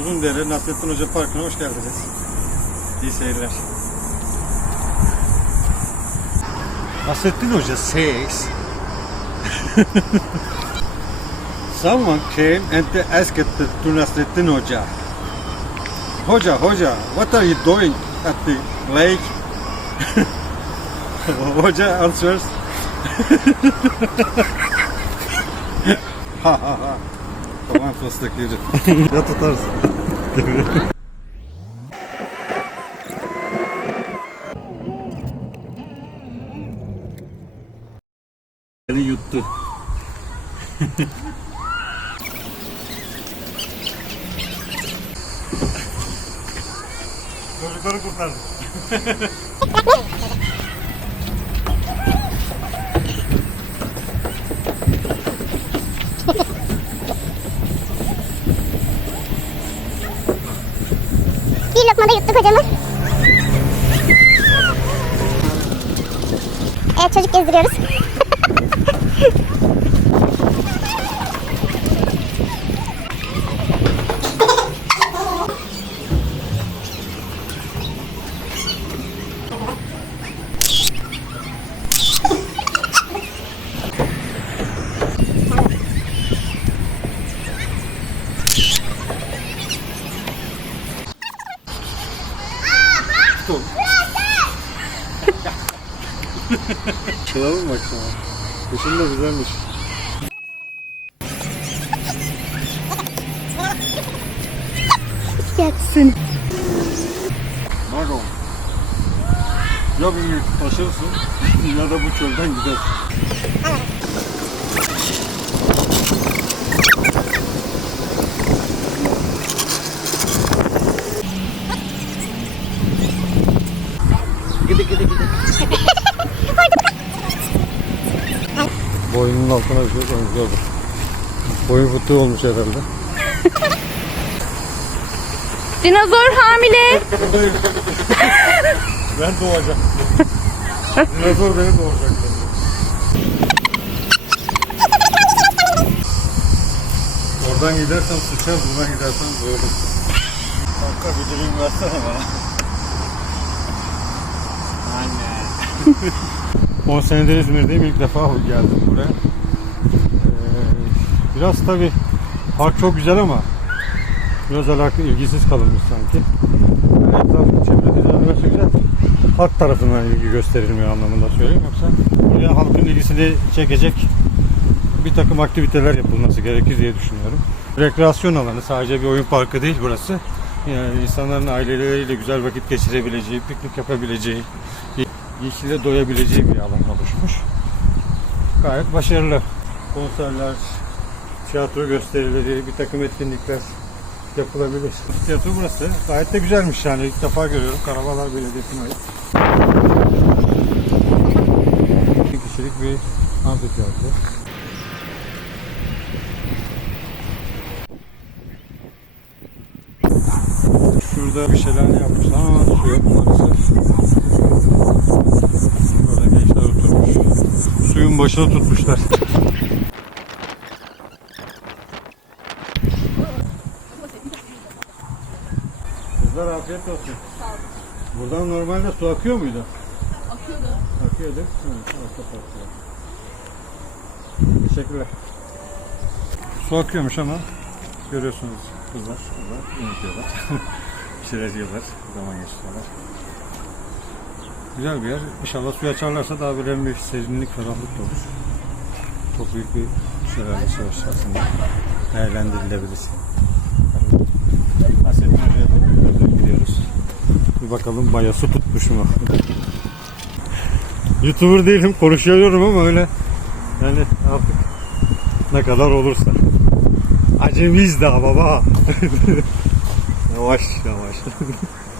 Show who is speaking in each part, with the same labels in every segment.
Speaker 1: Uzundere Nasrettin Hoca Parkı'na hoş geldiniz. İyi seyirler. Nasrettin Hoca says Someone came and they asked to Nasrettin Hoca Hoca, Hoca, what are you doing at the lake? Hoca answers Ha ha ha Tamam fıstık yürü. ya tutarsın. Beni yuttu. Çocukları kurtardı.
Speaker 2: çocuk gezdiriyoruz.
Speaker 1: Kılalım bak sana. Kuşun da güzelmiş.
Speaker 2: Yatsın.
Speaker 1: O. Ya beni taşırsın ya da bu çölden gidersin. Boynunun altına bir şey koymuş gördüm. Boyun fıtığı olmuş herhalde.
Speaker 3: Dinozor hamile.
Speaker 1: Ben doğacağım. Dinozor beni doğuracak. Oradan gidersem sıçar, buradan gidersem doğru. Kanka bir dilim versene bana. Anne. 10 senedir İzmir'deyim. İlk defa geldim buraya. Ee, biraz tabi park çok güzel ama biraz alakalı ilgisiz kalınmış sanki. Etrafın çevre düzenlemesi güzel. Halk tarafından ilgi gösterilmiyor anlamında söyleyeyim. Yoksa buraya halkın ilgisini çekecek bir takım aktiviteler yapılması gerekir diye düşünüyorum. Rekreasyon alanı sadece bir oyun parkı değil burası. Yani insanların aileleriyle güzel vakit geçirebileceği, piknik yapabileceği, yeşile doyabileceği bir alan oluşmuş. Gayet başarılı. Konserler, tiyatro gösterileri, bir takım etkinlikler yapılabilir. Tiyatro burası. Gayet de güzelmiş yani. İlk defa görüyorum. Karabalar Belediyesi'ne ait. Bir kişilik bir amfiteyatro. Şurada bir şelale yapmışlar ama su yok maalesef. Suyun başına tutmuşlar. Kızlar afiyet olsun. Buradan normalde su akıyor muydu? Akıyordu. Akıyordu. Evet. Teşekkürler. Su akıyormuş ama görüyorsunuz kızlar burada yönetiyorlar. bir şeyler yiyorlar, zaman geçiriyorlar. Güzel bir yer. İnşallah suyu açarlarsa daha böyle bir serinlik, ferahlık da olur. Çok büyük bir şelale savaşı aslında değerlendirilebilir. Hasrettin Hoca'ya doğru gidiyoruz. Bir bakalım bayağı su tutmuş mu? Youtuber değilim, konuşuyorum ama öyle yani artık ne kadar olursa. Acemiyiz daha baba. yavaş yavaş.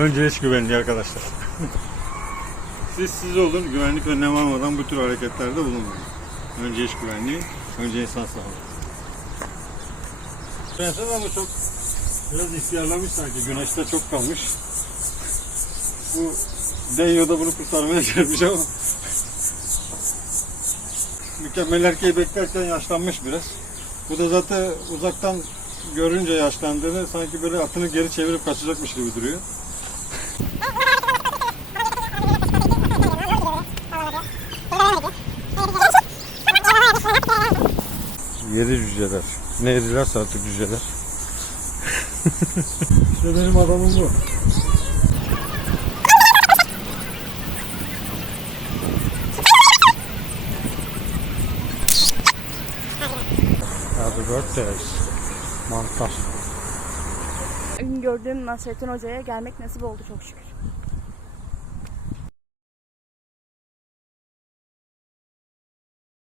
Speaker 1: Önce iş güvenliği arkadaşlar. Siz siz olun, güvenlik önlem almadan bu tür hareketlerde bulunmayın. Önce iş güvenliği, önce insan sağlığı. Prenses ama çok biraz ihtiyarlamış sanki, güneşte çok kalmış. Bu Değiyor da bunu kurtarmaya gelmiş ama. Mükemmel erkeği beklerken yaşlanmış biraz. Bu da zaten uzaktan görünce yaşlandığını sanki böyle atını geri çevirip kaçacakmış gibi duruyor. Yeri cüceler. Ne yedilerse artık cüceler. işte benim adamım bu. Happy birthday. Mantar.
Speaker 3: Bugün gördüğüm Nasrettin Hoca'ya gelmek nasip oldu çok şükür.